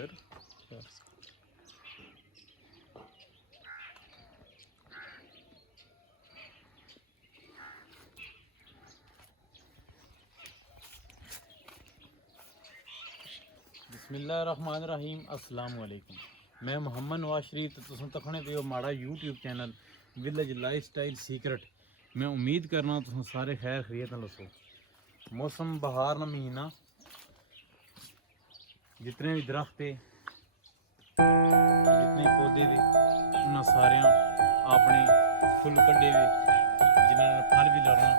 फिर बिस्मिल्लाहिर्रहमानिर्रहीम। अस्सलाम वालेकुम। मैं मोहम्मद नवाज शरीफ तो तुम तकने पे माड़ा YouTube channel village life style secret. मैं उम्मीद करना तुम सारे खैर खरीत लसो। मौसम बहार ना महीना, जितने भी दरख्त है जितने पौधे वे उन्हें सारे अपने फुल कड्डे वे, जिन्होंने फल भी लगना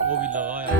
वो भी लगाया।